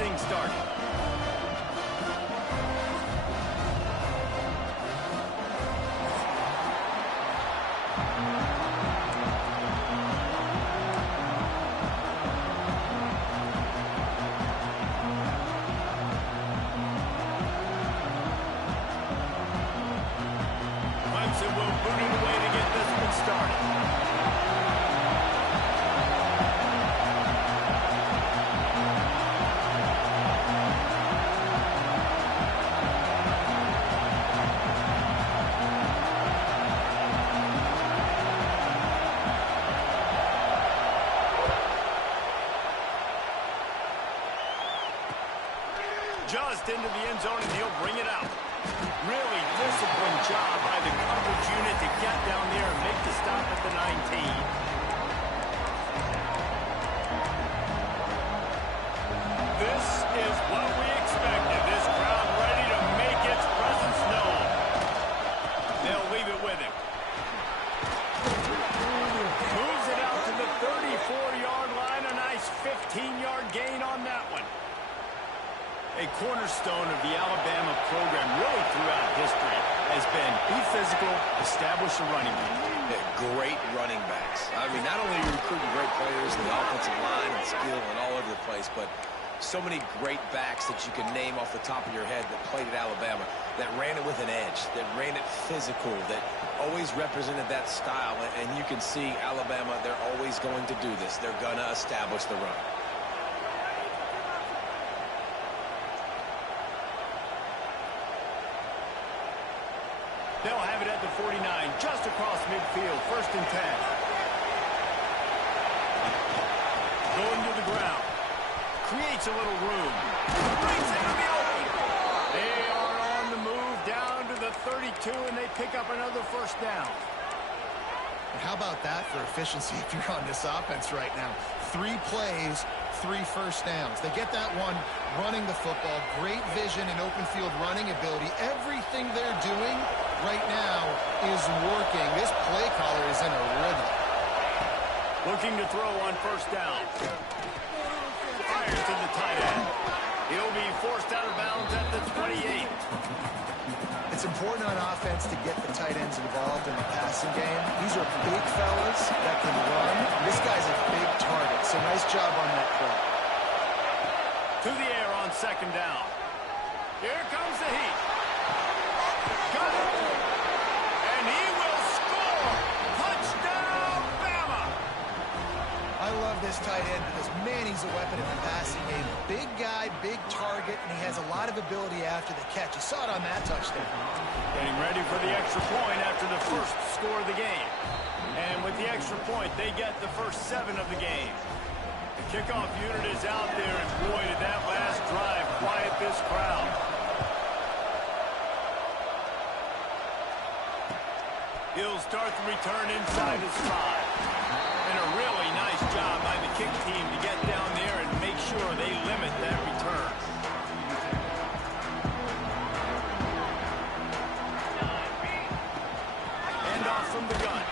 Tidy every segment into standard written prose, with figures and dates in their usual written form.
thing started. Clemson will boot it away to get this one started. Just into the end zone, and he'll bring it out. Really disciplined job by the coverage unit to get down there and make the stop at the 19. This is what we expected. This crowd ready to make its presence known. They'll leave it with him. Moves it out to the 34-yard line. A nice 15-yard gain on that one. A cornerstone of the Alabama program really throughout history has been be physical, establish a running back. Great running backs. I mean, not only are you recruiting great players in the offensive line and skill and all over the place, but so many great backs that you can name off the top of your head that played at Alabama, that ran it with an edge, that ran it physical, that always represented that style. And you can see Alabama, they're always going to do this. They're going to establish the run. They'll have it at the 49, just across midfield, 1st and 10. Going to the ground. Creates a little room. Brings it to the open. They are on the move down to the 32, and they pick up another 1st down. And how about that for efficiency if you're on this offense right now? 3 plays, 3 first downs. They get that one running the football. Great vision and open field running ability. Everything they're doing right now is working. This play caller is in a rhythm. Looking to throw on 1st down. Fires to the tight end. He'll be forced out of bounds at the 28. It's important on offense to get the tight ends involved in the passing game. These are big fellas that can run. This guy's a big target, so nice job on that play. To the air on 2nd down. Here comes the heat. Got it. And he will score. Touchdown, Bama. I love this tight end because, man, he's a weapon in the passing game. Big guy, big target, and he has a lot of ability after the catch. You saw it on that touchdown. Getting ready for the extra point after the 1st score of the game. And with the extra point, they get the first 7 of the game. The kickoff unit is out there, and boy, did that last drive quiet this crowd. He'll start the return inside his 5. And a really nice job by the kick team to get down there and make sure they limit that return. Hand off from the gun.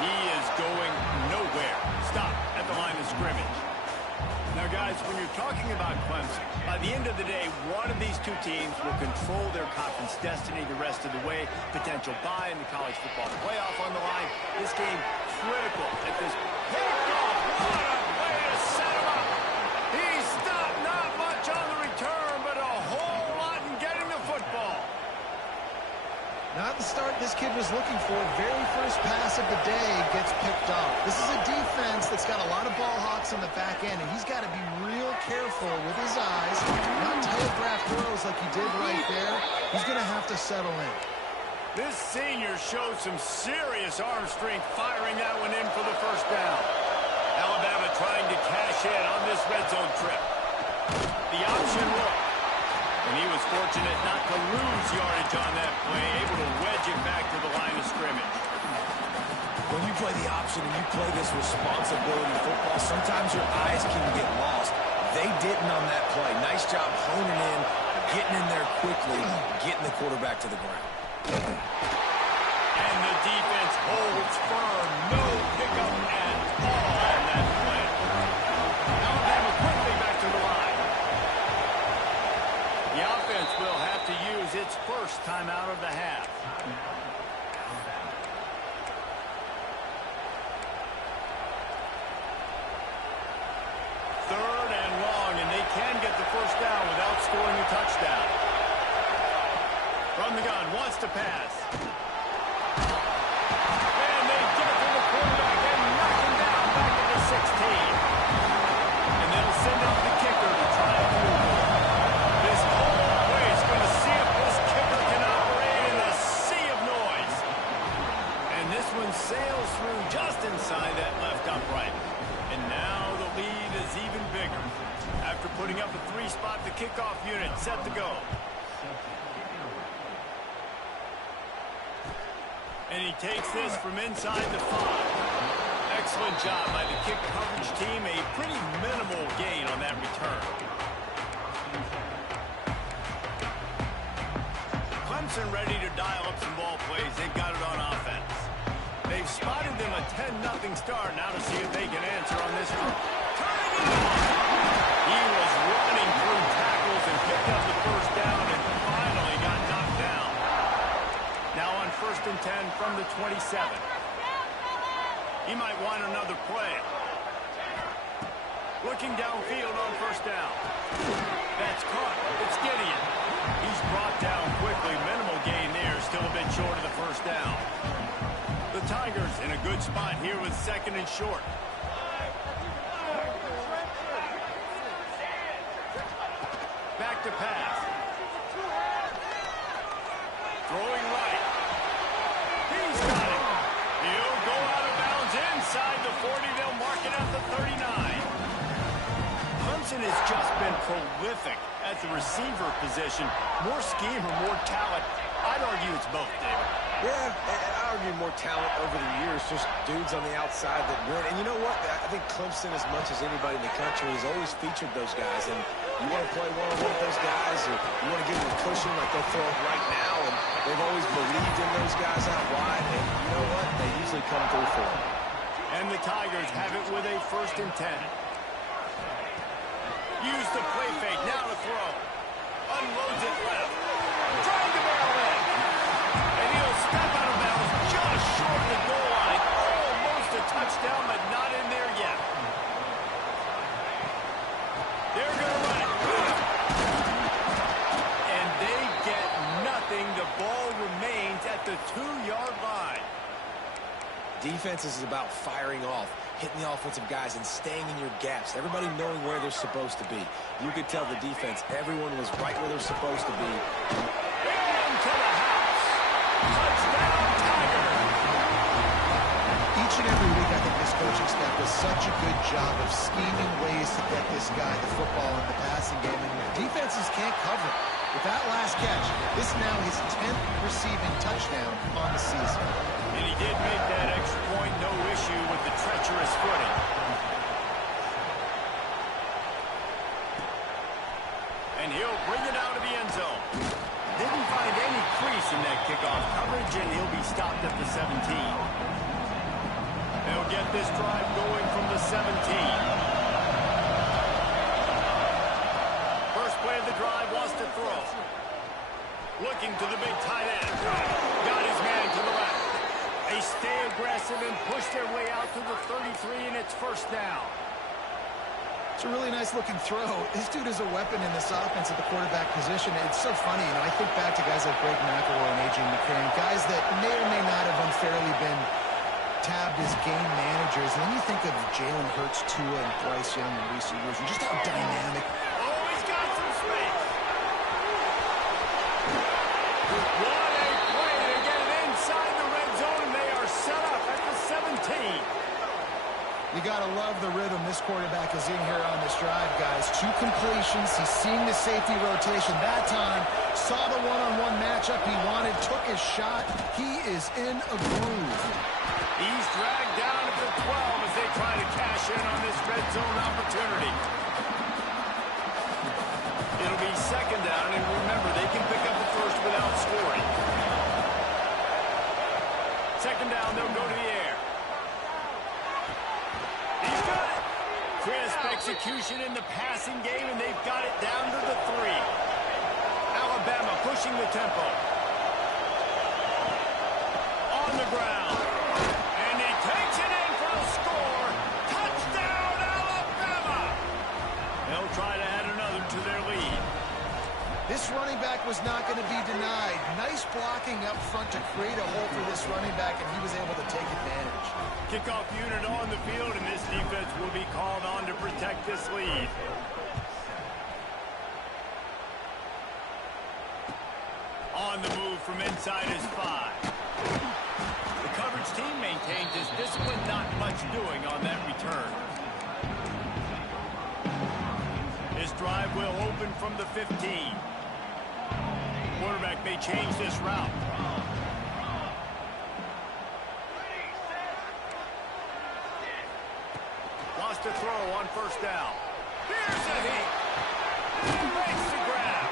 He is going nowhere. Stop at the line of scrimmage. Now, guys, when you're talking about Clemson, by the end of the day, one of these 2 teams will control their conference destiny the rest of the way. Potential bye in the college football playoff on the line. This game critical at this point. Picked off. What a way to set him up. He stopped not much on the return, but a whole lot in getting the football. Not the start this kid was looking for. Very first pass of the day gets picked off. This is a defense that's got a lot of ball hawks on the back end, and he's got to be real careful with his eyes, not telegraph throws like he did right there. He's going to have to settle in. This senior showed some serious arm strength firing that one in for the 1st down. Alabama trying to cash in on this red zone trip. The option look. And he was fortunate not to lose yardage on that play, able to wedge it back to the line of scrimmage. When you play the option and you play this responsibility football, sometimes your eyes can get lost. They didn't on that play. Nice job honing in, getting in there quickly, getting the quarterback to the ground. And the defense holds firm. No pickup at all on that play. Alabama quickly back to the line. to pass. And they get it to the quarterback and knock him down back at the 16. And they'll send out the kicker to try and move it. This whole play is going to see if this kicker can operate in a sea of noise. And this one sails through just inside that left upright. And now the lead is even bigger. After putting up a 3-spot, the kickoff unit set to go. And he takes this from inside the 5. Excellent job by the kick coverage team. A pretty minimal gain on that return. Clemson ready to dial up some ball plays. They've got it on offense. They've spotted them a 10-0 start. Now to see if they can answer on this one. Turning it on! He was running through tackles and picked up the first down and finally got knocked down. Now on 1st and 10 from the 27. He might want another play. Looking downfield on 1st down. That's caught. It's Gideon. He's brought down quickly. Minimal gain there. Still a bit short of the 1st down. The Tigers in a good spot here with 2nd and short. Back to pass. Throwing right. He's got it. He'll go out of bounds inside the 40. They'll mark it at the 39. Clemson has just been prolific at the receiver position. More scheme or more talent? I'd argue it's both, David. Yeah, I argue more talent over the years, just dudes on the outside that win. And you know what? I think Clemson, as much as anybody in the country, has always featured those guys. And you want to play one-on-one with those guys, or you want to give them a cushion like they'll throw it right now. And they've always believed in those guys out wide. And you know what? They usually come through for them. And the Tigers have it with a 1st and 10. Use the play fake. Now to throw. Unloads it left. Trying to barrel in. And he'll step out of bounds just short of the goal line. Almost a touchdown, but not in there yet. They're going to run it. And they get nothing. The ball remains at the 2-yard line. Defense is about firing off, hitting the offensive guys, and staying in your gaps. Everybody knowing where they're supposed to be. You could tell the defense, everyone was right where they're supposed to be. Into the house. Touchdown, Tigers. Each and every week, I think this coaching staff does such a good job of scheming ways to get this guy the football in the passing game, and defenses can't cover it. With that last catch, this is now his 10th receiving touchdown on the season. And he did make that extra point, no issue with the treacherous footing. And he'll bring it out of the end zone. Didn't find any crease in that kickoff coverage, and he'll be stopped at the 17. They'll get this drive going from the 17. First play of the drive wants to throw. Looking to the big tight end. Got his man to the left. They stay aggressive and push their way out to the 33, and it's 1st down. It's a really nice-looking throw. This dude is a weapon in this offense at the quarterback position. It's so funny, I think back to guys like Greg McElroy and A.J. McCarron, guys that may or may not have unfairly been tabbed as game managers. And then you think of Jalen Hurts, Tua, and Bryce Young in recent years, and just how dynamic. Oh, he's got some space. What a play to get it inside the red zone, and they are set up at the 17. You got to love the rhythm this quarterback is in here on this drive, guys. 2 completions. He's seeing the safety rotation that time. Saw the one-on-one matchup he wanted, took his shot. He is in a groove. He's dragged down to the 12 as they try to cash in on this red zone opportunity. It'll be 2nd down, and remember, they can pick up the first without scoring. 2nd down, they'll go to the air. He's got it. Crisp execution in the passing game, and they've got it down to the 3. Alabama pushing the tempo. On the ground. And he takes it in for the score. Touchdown, Alabama! They'll try to add another to their lead. This running back was not going to be denied. Nice nice blocking up front to create a hole for this running back, and he was able to take advantage. Kickoff unit on the field, and this defense will be called on to protect this lead. On the move from inside his 5. The coverage team maintains his discipline, not much doing on that return. His drive will open from the 15. Quarterback may change this route. Lost a throw on first down. Here's a hit. Makes the grab.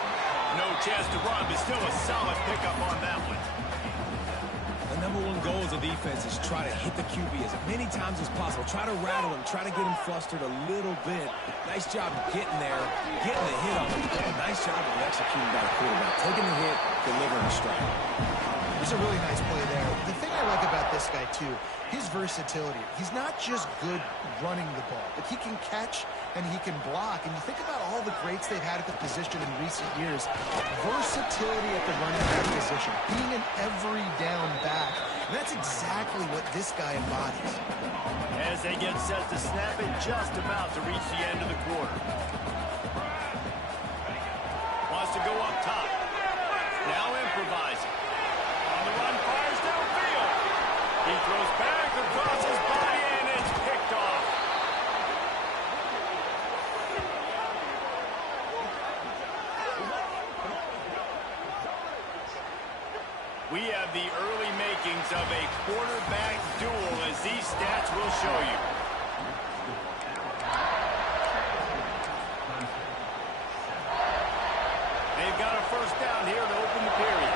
No chance to run, but still a solid pickup on that one. The number one goal as a defense is try to hit the QB as many times as possible. Try to rattle him, try to get him flustered a little bit. Nice job getting there, getting the hit on him. Nice job of executing by the quarterback. Taking the hit, delivering the strike. There's a really nice play there. The thing I like about this guy, too, his versatility. He's not just good running the ball, but he can catch and he can block. And you think about all the greats they've had at the position in recent years. Versatility at the running back position. Being an every down back. And that's exactly what this guy embodies. As they get set to snap it, just about to reach the end of the quarter. Wants to go up top. Now improvising. On the run, fires downfield. He throws back across his body, and it's picked off. We have the early makings of a quarterback duel, as these stats will show you. They've got a first down here to open the period.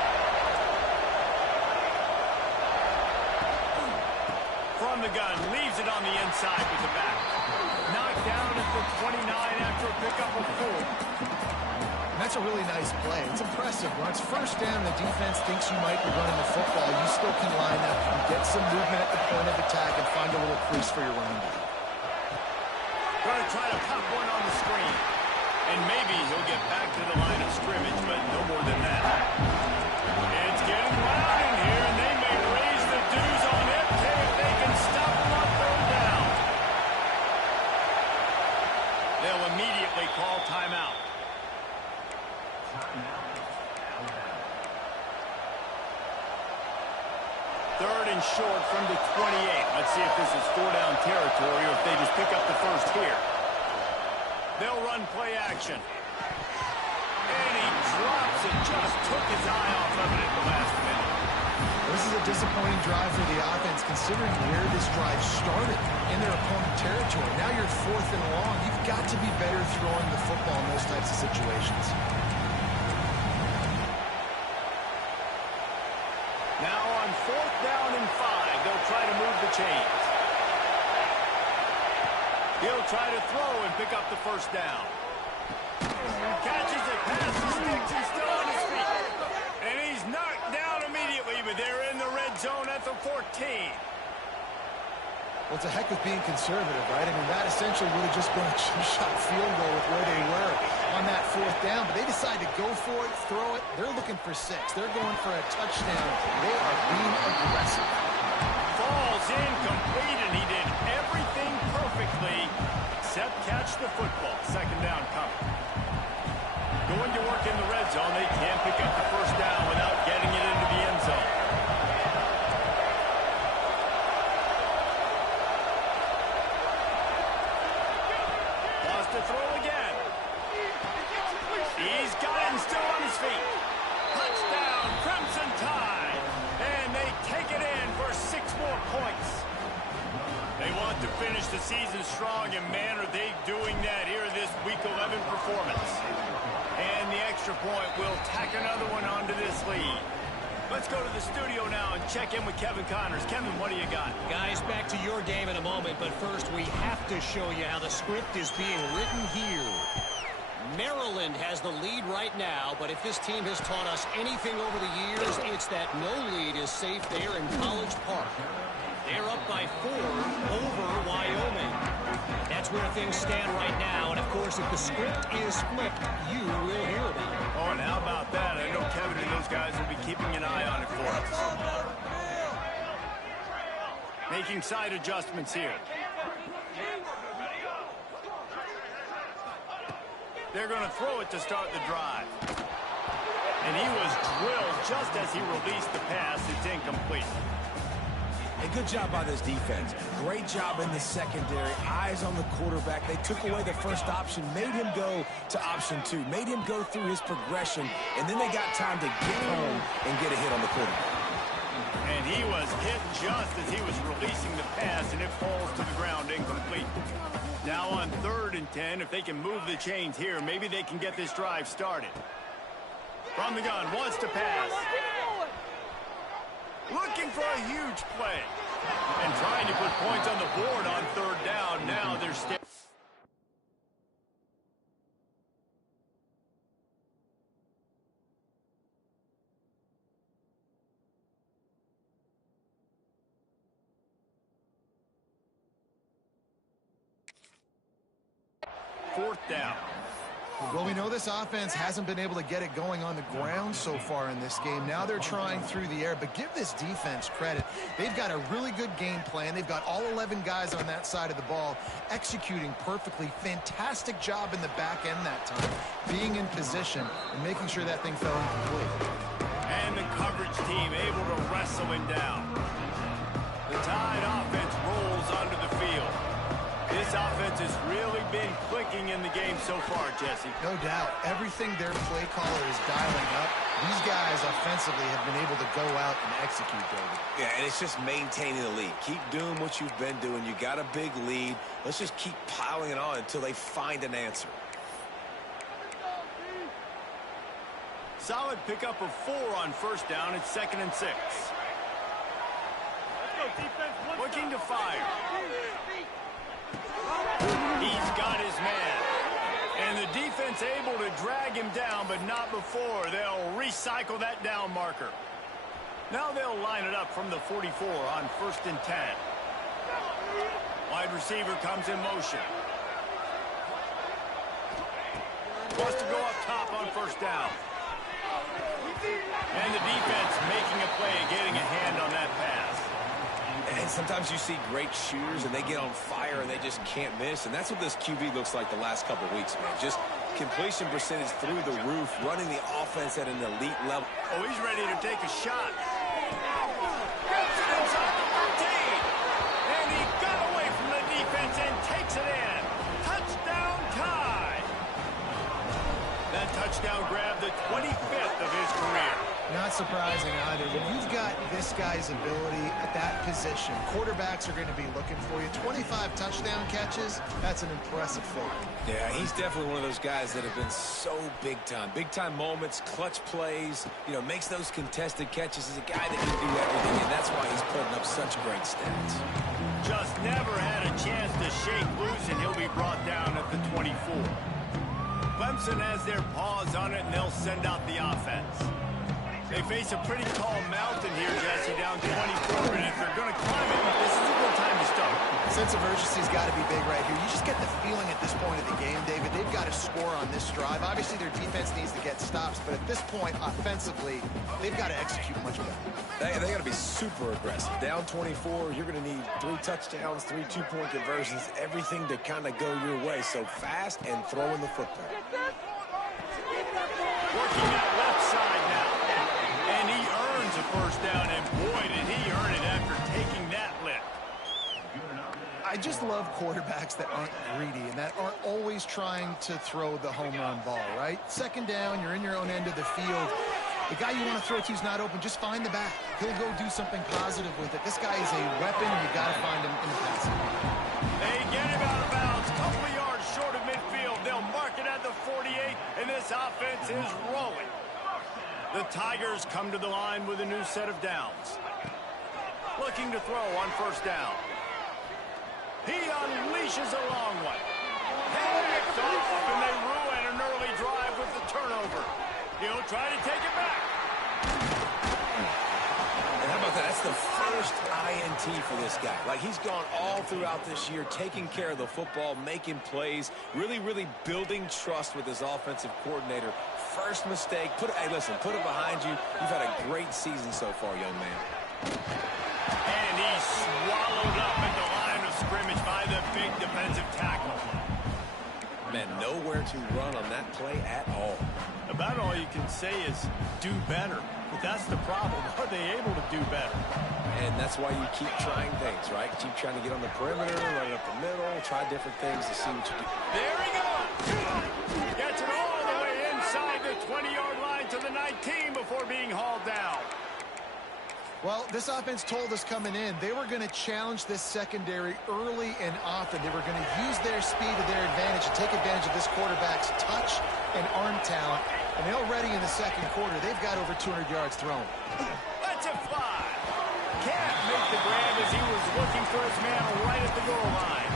From the gun, leaves it on the inside with the back. Knocked down at the 29 after a pickup of 4. And that's a really nice play. It's impressive. When it's first down, the defense thinks you might be running the football. You still can line up and get some movement at the point of attack and find a little crease for your running back. Going to try to pop one on the screen. And maybe he'll get back to the line of scrimmage, but no more than that. It's getting loud in here, and they may raise the dues on MK if they can stop him on third down. They'll immediately call timeout. Third and short from the 28. Let's see if this is 4-down territory or if they just pick up the first here. They'll run play action. And he drops it. Just took his eye off of it at the last minute. This is a disappointing drive for the offense, considering where this drive started, in their opponent territory. Now you're 4th and long. You've got to be better throwing the football in those types of situations. Now on 4th down and 5, they'll try to move the chains. He'll try to throw and pick up the first down. Catches it past the sticks and still on his feet. And he's knocked down immediately, but they're in the red zone at the 14. Well, it's a heck of being conservative, right? I mean, that essentially would have just been a two-shot field goal with where they were on that 4th down. But they decide to go for it, throw it. They're looking for 6. They're going for a touchdown. They are being aggressive. Falls incomplete, and he did everything perfectly except catch the football. Second down coming. Going to work in the red zone. They can't pick up the first down without getting it into the end zone. Lost to throw again. He's got him still on his feet. Touchdown, Crimson Tide. And they take it in for 6 more points. They want to finish the season strong, and man, are they doing that here this Week 11 performance. And the extra point will tack another one onto this lead. Let's go to the studio now and check in with Kevin Connors. Kevin, what do you got? Guys, back to your game in a moment, but first we have to show you how the script is being written here. Maryland has the lead right now, but if this team has taught us anything over the years, it's that no lead is safe there in College Park. They're up by 4 over Wyoming. That that's where things stand right now. And, of course, if the script is flipped, you will hear about it. Oh, and how about that? I know Kevin and those guys will be keeping an eye on it for us. Making side adjustments here. They're going to throw it to start the drive. And he was drilled just as he released the pass. It's incomplete. A good job by this defense. Great job in the secondary. Eyes on the quarterback. They took away the first option, made him go to option 2, made him go through his progression, and then they got time to get home and get a hit on the quarterback. And he was hit just as he was releasing the pass, and it falls to the ground incomplete. Now on 3rd and 10, if they can move the chains here, maybe they can get this drive started. From the gun, wants to pass. Looking for a huge play. And trying to put points on the board on 3rd down. Now they're staying. Fourth down. Well, we know this offense hasn't been able to get it going on the ground so far in this game. Now they're trying through the air, but give this defense credit. They've got a really good game plan. They've got all 11 guys on that side of the ball executing perfectly. Fantastic job in the back end that time, being in position and making sure that thing fell incomplete. And the coverage team able to wrestle him down. The Tide offense rolls onto the field. This offense has really been clicking in the game so far, Jesse. No doubt. Everything their play caller is dialing up, these guys offensively have been able to go out and execute, David. Yeah, and it's just maintaining the lead. Keep doing what you've been doing. You got a big lead. Let's just keep piling it on until they find an answer. Solid pickup of 4 on 1st down. It's 2nd and 6. Looking to fire. He's got his man. And the defense able to drag him down, but not before. They'll recycle that down marker. Now they'll line it up from the 44 on 1st and 10. Wide receiver comes in motion. Wants to go up top on 1st down. And the defense making a play, getting a hand on that pass. And sometimes you see great shooters, and they get on fire, and they just can't miss. And that's what this QB looks like the last couple of weeks, man. Just completion percentage through the roof, running the offense at an elite level. Oh, he's ready to take a shot. Gets it inside the 13. And he got away from the defense and takes it in. Touchdown tie. That touchdown grabbed the 25th of his career. Not surprising either. When you've got this guy's ability at that position, quarterbacks are going to be looking for you. 25 touchdown catches, that's an impressive feat. Yeah, he's definitely one of those guys that have been so big time. Big time moments, clutch plays, makes those contested catches. He's a guy that can do everything, and that's why he's putting up such great stats. Just never had a chance to shake loose, and he'll be brought down at the 24. Clemson has their paws on it, and they'll send out the offense. They face a pretty tall mountain here, Jesse, down 24, and if they're going to climb it, this is a good time to start. Sense of urgency's got to be big right here. You just get the feeling at this point of the game, David, they've got to score on this drive. Obviously, their defense needs to get stops, but at this point, offensively, they've got to execute much better. They got to be super aggressive. Down 24, you're going to need 3 touchdowns, 3 two-point conversions, everything to kind of go your way. So fast and throwing the football. Working that left side now. And he earns a 1st down, and boy, did he earn it after taking that lift. I just love quarterbacks that aren't greedy and that aren't always trying to throw the home run ball, right? 2nd down, you're in your own end of the field. The guy you want to throw to is not open. Just find the back. He'll go do something positive with it. This guy is a weapon, and you got to find him in the passing game. They get him out of bounds, couple of yards short of midfield. They'll mark it at the 48, and this offense is rolling. The Tigers come to the line with a new set of downs. Looking to throw on 1st down. He unleashes a long one. Hands off, and they ruin an early drive with the turnover. He'll try to take it back. And how about that? That's the first INT for this guy. Like, he's gone all throughout this year, taking care of the football, making plays, really, really building trust with his offensive coordinator. First mistake, hey, listen, put it behind you. You've had a great season so far, young man. And he's swallowed up at the line of scrimmage by the big defensive tackle. Man, nowhere to run on that play at all. About all you can say is do better. But that's the problem. Are they able to do better? And that's why you keep trying things, right? Keep trying to get on the perimeter, run it up the middle, try different things to see what you do. There he goes! Gets it all the way inside the 20-yard line to the 19 before being hauled down. Well, this offense told us coming in they were going to challenge this secondary early and often. They were going to use their speed to their advantage and take advantage of this quarterback's touch and arm talent. And already in the second quarter, they've got over 200 yards thrown. Let's it fly. Can't make the grab as he was looking for his man right at the goal line.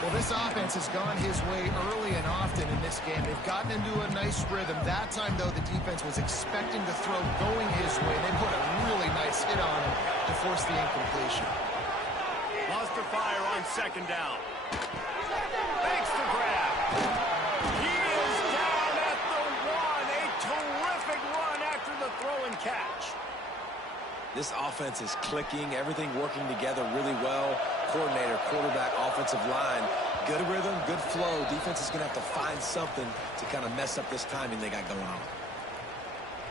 Well, this offense has gone his way early and often in this game. They've gotten into a nice rhythm. That time, though, the defense was expecting to throw going his way. They put a really nice hit on him to force the incompletion. Lost the fire on second down. Makes the grab. He is down at the one. A terrific run after the throw and catch. This offense is clicking, everything working together really well. Coordinator, quarterback, offensive line, good rhythm, good flow. Defense is going to have to find something to kind of mess up this timing they got going on.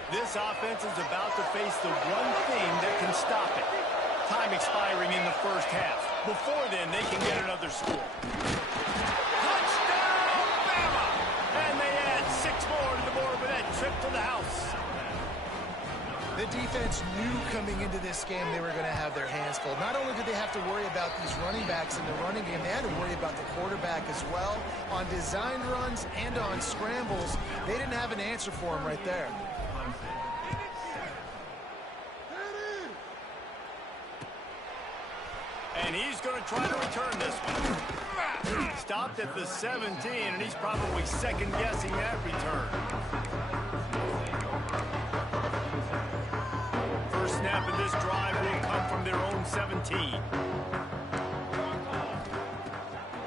This offense is about to face the one thing that can stop it. Time expiring in the first half. Before then, they can get another score. Touchdown, Bama! And they add 6 more to the board with that trip to the house. The defense knew coming into this game they were going to have their hands full. Not only did they have to worry about these running backs in the running game, they had to worry about the quarterback as well. On designed runs and on scrambles, they didn't have an answer for him right there. And he's going to try to return this one. Stopped at the 17, and he's probably second-guessing that return. First snap of this drive will come from their own 17.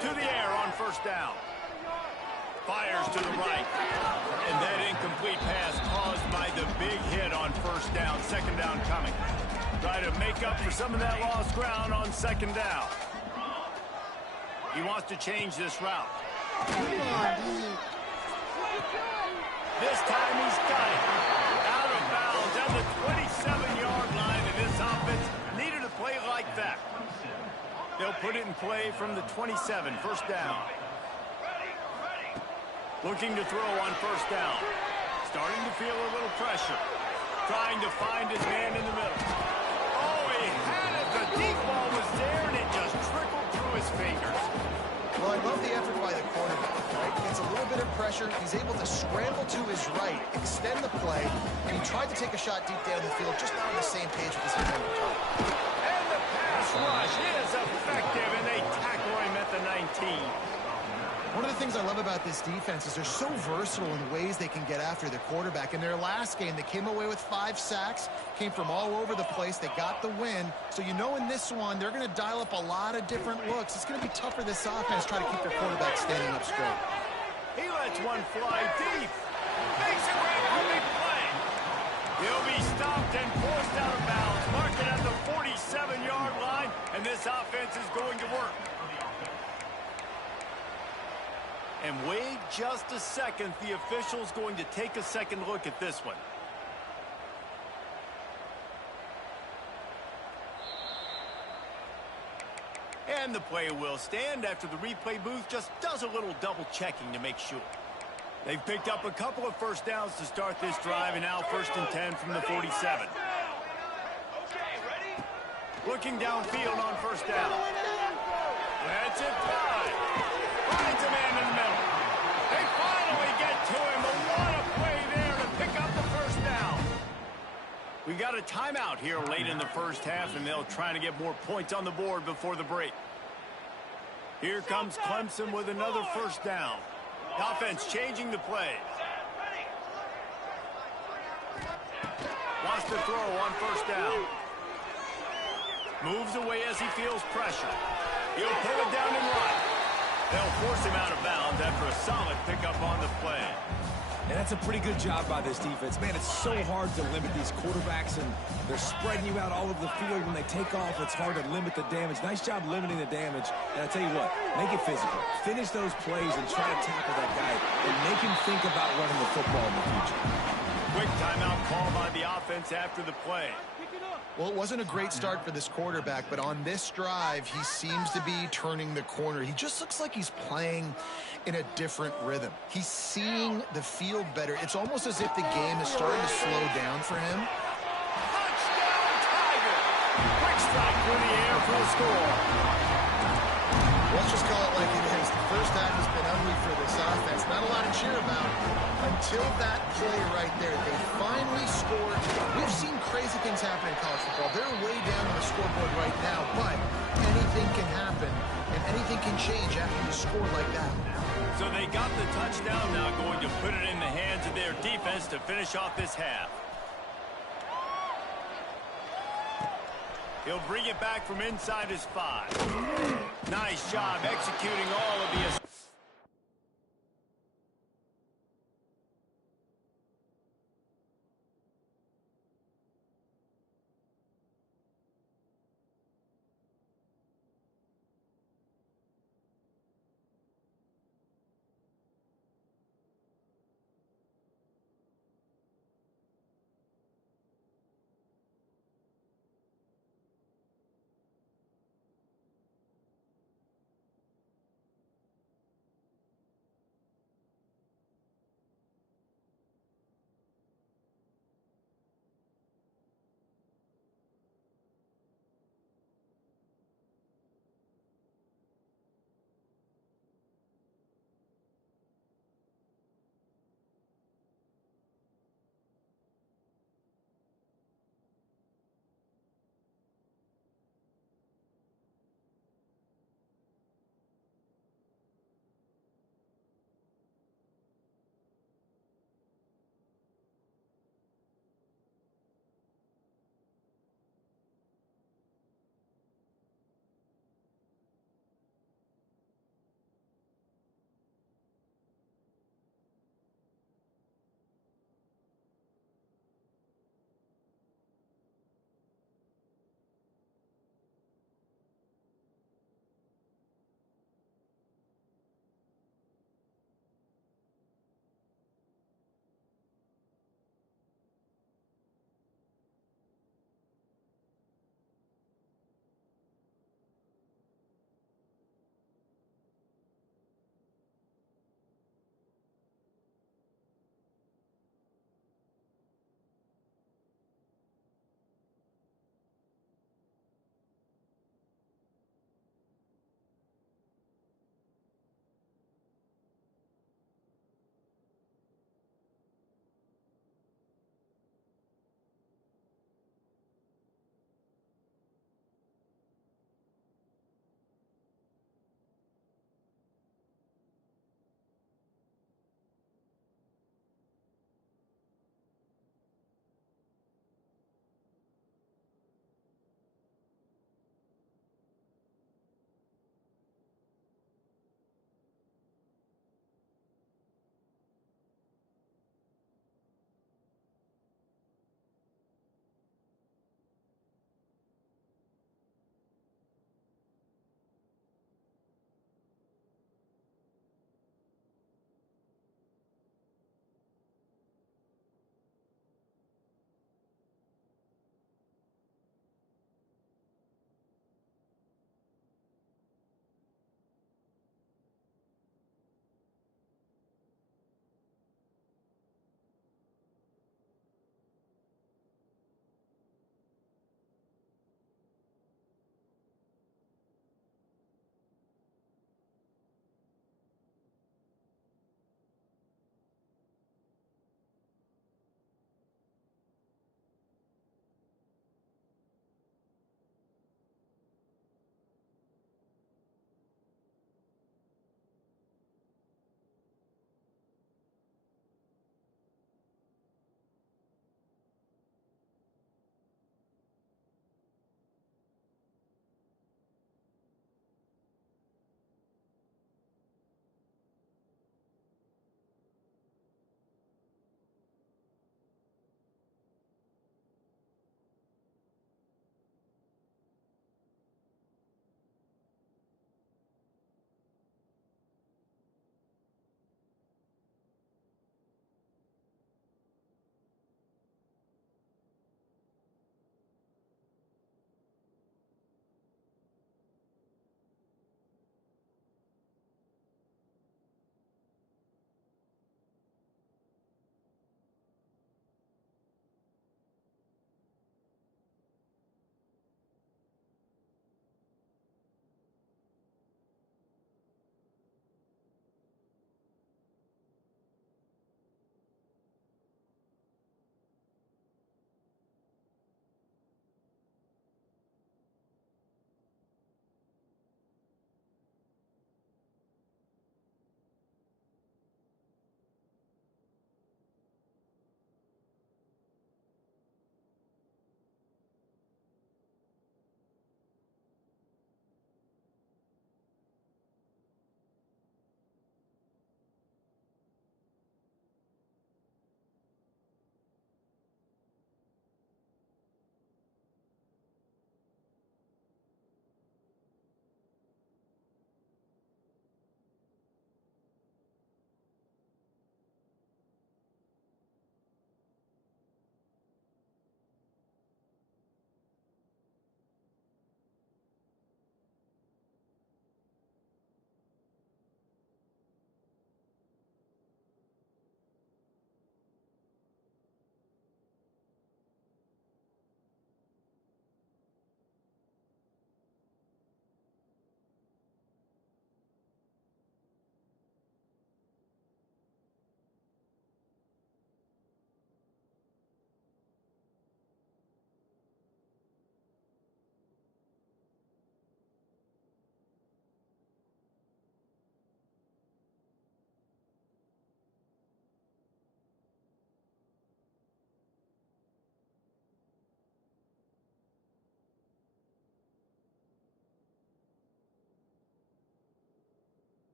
To the air on first down. Fires to the right. And that incomplete pass caused by the big hit on first down. Second down coming. Try to make up for some of that lost ground on second down. He wants to change this route. This time he's got it. Out of bounds at the 27-yard line, and this offense needed a play like that. They'll put it in play from the 27, first down. Looking to throw on first down. Starting to feel a little pressure. Trying to find his man in the middle. Oh, he had it. The deep ball was there, and it just trickled through his fingers. Well, I love the effort by the quarterback, right? Gets a little bit of pressure. He's able to scramble to his right, extend the play, and he tried to take a shot deep down the field, just not on the same page with his intended target. And the pass rush is effective, and they tackle him at the 19. One of the things I love about this defense is they're so versatile in ways they can get after the quarterback. In their last game, they came away with 5 sacks, came from all over the place. They got the win. So you know in this one, they're going to dial up a lot of different looks. It's going to be tough for this offense to try to keep their quarterback standing up straight. He lets one fly deep. Makes a great big play. He'll be stopped and forced out of bounds. Marked at the 47-yard line, and this offense is going to work. And wait just a second. The official's going to take a second look at this one. And the play will stand after the replay booth just does a little double checking to make sure. They've picked up a couple of first downs to start this drive, and now 1st and 10 from the 47. Looking downfield on first down. That's it, 5. Finds a man in the middle. They finally get to him, but what a play there to pick up the first down. We got a timeout here late in the first half, and they'll try to get more points on the board before the break. Here comes Clemson with another first down. The offense changing the play. Wants to throw on first down. Moves away as he feels pressure. He'll pull it down and run. They'll force him out of bounds after a solid pickup on the play. And that's a pretty good job by this defense. Man, it's so hard to limit these quarterbacks, and they're spreading you out all over the field. When they take off, it's hard to limit the damage. Nice job limiting the damage. And I tell you what, make it physical. Finish those plays and try to tackle that guy and make him think about running the football in the future. Quick timeout call by the offense after the play. Well, it wasn't a great start for this quarterback, but on this drive, he seems to be turning the corner. He just looks like he's playing in a different rhythm. He's seeing the field better. It's almost as if the game is starting to slow down for him. Touchdown, Tiger! Quick strike through the air for a score. Let's just call it like it is. The first half has been ugly for this offense. Not a lot to cheer about until that play right there. They finally scored. We've seen crazy things happen in college football. They're way down on the scoreboard right now, but anything can happen, and anything can change after you score like that. So they got the touchdown, now going to put it in the hands of their defense to finish off this half. He'll bring it back from inside his 5. Nice job executing all of the